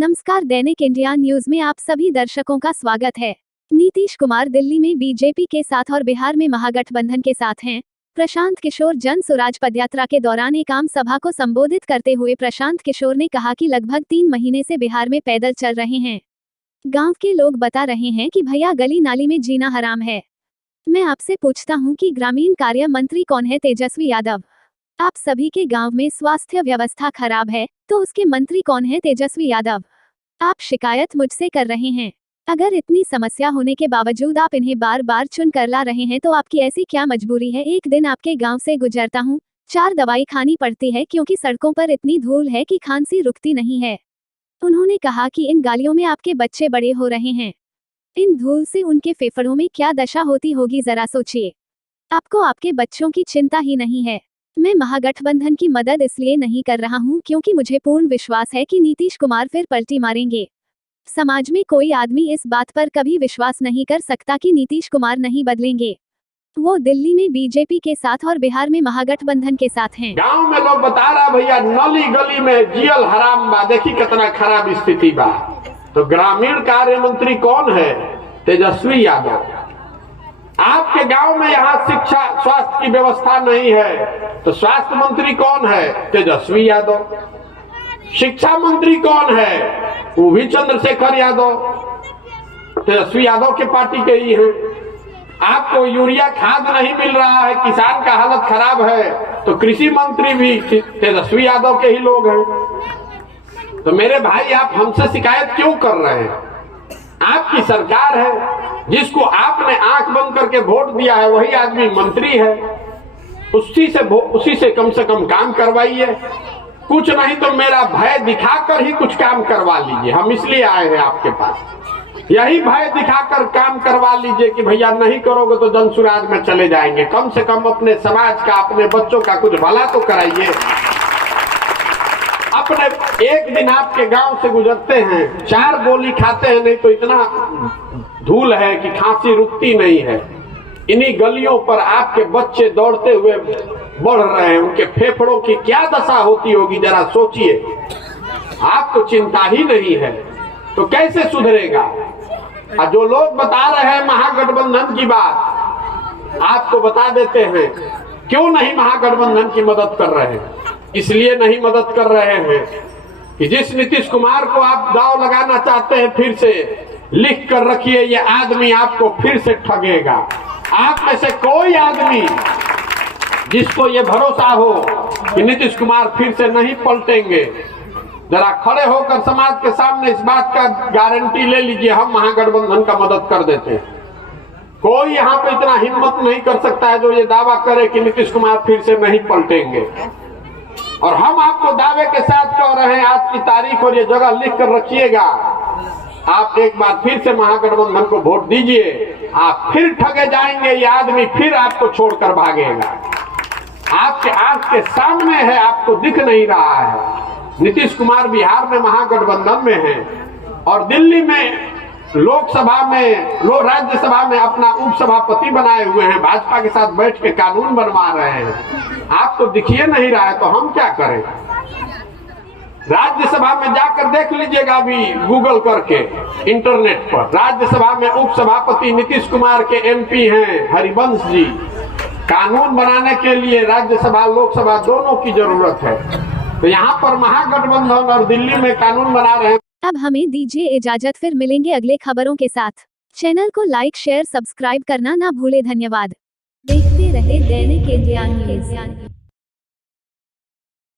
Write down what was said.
नमस्कार, दैनिक India news में आप सभी दर्शकों का स्वागत है। नीतीश कुमार दिल्ली में बीजेपी के साथ और बिहार में महागठबंधन के साथ हैं। प्रशांत किशोर जन स्वराज पदयात्रा के दौरान एक आम सभा को संबोधित करते हुए प्रशांत किशोर ने कहा कि लगभग 3 महीने से बिहार में पैदल चल रहे हैं। गांव के लोग बता रहे हैं कि भैया गली नाली में जीना हराम है। मैं आपसे पूछता हूं कि ग्रामीण कार्य मंत्री कौन है? तेजस्वी यादव। आप सभी के गांव में स्वास्थ्य व्यवस्था खराब है तो उसके मंत्री कौन है? तेजस्वी यादव। आप शिकायत मुझसे कर रहे हैं। अगर इतनी समस्या होने के बावजूद आप इन्हें बार बार चुन कर ला रहे हैं तो आपकी ऐसी क्या मजबूरी है? एक दिन आपके गांव से गुजरता हूं, 4 दवाई खानी पड़ती है क्योंकि सड़कों पर इतनी धूल है कि खांसी रुकती नहीं है। उन्होंने कहा कि इन गालियों में आपके बच्चे बड़े हो रहे हैं। इन धूल से उनके फेफड़ों में क्या दशा होती होगी, जरा सोचिए। आपको आपके बच्चों की चिंता ही नहीं है। मैं महागठबंधन की मदद इसलिए नहीं कर रहा हूं क्योंकि मुझे पूर्ण विश्वास है कि नीतीश कुमार फिर पलटी मारेंगे। समाज में कोई आदमी इस बात पर कभी विश्वास नहीं कर सकता कि नीतीश कुमार नहीं बदलेंगे। वो दिल्ली में बीजेपी के साथ और बिहार में महागठबंधन के साथ हैं। गांव में लोग बता रहा भैया नली गली में जियल हराम बा, देखी कितना खराब स्थिति बा। तो ग्रामीण कार्य मंत्री कौन है? तेजस्वी यादव। आपके गांव में यहाँ शिक्षा स्वास्थ्य की व्यवस्था नहीं है तो स्वास्थ्य मंत्री कौन है? तेजस्वी यादव। शिक्षा मंत्री कौन है? वो भी चंद्रशेखर यादव, तेजस्वी यादव के पार्टी के ही हैं। आपको यूरिया खाद नहीं मिल रहा है, किसान का हालत खराब है तो कृषि मंत्री भी तेजस्वी यादव के ही लोग हैं। तो मेरे भाई, आप हमसे शिकायत क्यों कर रहे हैं? आपकी सरकार है, जिसको आपने आंख बंद करके वोट दिया है वही आदमी मंत्री है। उसी से कम काम करवाइए। कुछ नहीं तो मेरा भय दिखाकर ही कुछ काम करवा लीजिए। हम इसलिए आए हैं आपके पास, यही भय दिखाकर काम करवा लीजिए कि भैया नहीं करोगे तो जनसुराज में चले जाएंगे। कम से कम अपने समाज का, अपने बच्चों का कुछ भला तो कराइए। अपने एक दिन आपके गांव से गुजरते हैं, 4 गोली खाते हैं, नहीं तो इतना धूल है कि खांसी रुकती नहीं है। इन्हीं गलियों पर आपके बच्चे दौड़ते हुए बढ़ रहे हैं, उनके फेफड़ों की क्या दशा होती होगी, जरा सोचिए। आपको चिंता ही नहीं है तो कैसे सुधरेगा? और जो लोग बता रहे हैं महागठबंधन की बात, आपको बता देते हैं क्यों नहीं महागठबंधन की मदद कर रहे हैं। इसलिए नहीं मदद कर रहे हैं कि जिस नीतीश कुमार को आप दांव लगाना चाहते हैं, फिर से लिख कर रखिए, ये आदमी आपको फिर से ठगेगा। आप में से कोई आदमी जिसको ये भरोसा हो कि नीतीश कुमार फिर से नहीं पलटेंगे, जरा खड़े होकर समाज के सामने इस बात का गारंटी ले लीजिए, हम महागठबंधन का मदद कर देते हैं। कोई यहाँ पे इतना हिम्मत नहीं कर सकता है जो ये दावा करे कि नीतीश कुमार फिर से नहीं पलटेंगे। और हम आपको दावे के साथ कह रहे हैं, आज की तारीख और ये जगह लिख कर रखिएगा। आप एक बार फिर से महागठबंधन को वोट दीजिए, आप फिर ठगे जाएंगे। ये आदमी फिर आपको छोड़कर भागेगा। आपके आंख के सामने है, आपको दिख नहीं रहा है। नीतीश कुमार बिहार में महागठबंधन में है और दिल्ली में लोकसभा में, राज्यसभा में अपना उपसभापति बनाए हुए हैं। भाजपा के साथ बैठ के कानून बनवा रहे हैं। आपको दिखिए नहीं रहा है तो हम क्या करें? राज्यसभा में जाकर देख लीजिएगा अभी गूगल करके इंटरनेट पर। राज्यसभा में उपसभापति नीतीश कुमार के एमपी हैं हरिवंश जी। कानून बनाने के लिए राज्यसभा लोकसभा दोनों की जरूरत है। तो यहाँ पर महागठबंधन और दिल्ली में कानून बना रहे हैं। अब हमें दीजिए इजाजत, फिर मिलेंगे अगले खबरों के साथ। चैनल को लाइक, शेयर, सब्सक्राइब करना ना भूले। धन्यवाद। देखते रहे दैनिक इंडिया न्यूज।